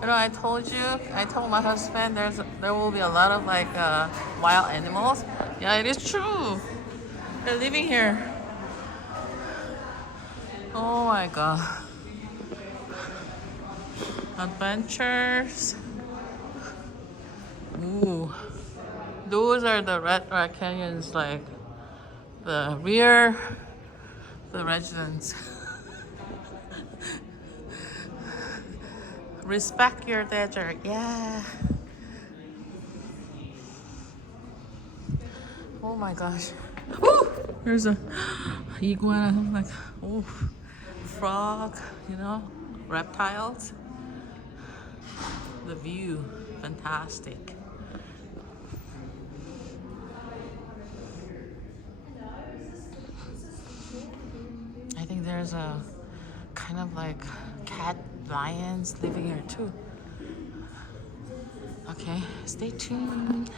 You know, I told my husband there will be a lot of like wild animals. Yeah, it is true. They're living here. Oh my god. Adventures. Ooh. Those are the red rock canyons, like the rear, the residents. Respect your desert. Yeah. Oh my gosh. Ooh, there's a iguana. I'm like, oh, frog, you know, reptiles. The view, fantastic. I think there's a kind of like cat lions living here too. Okay, stay tuned.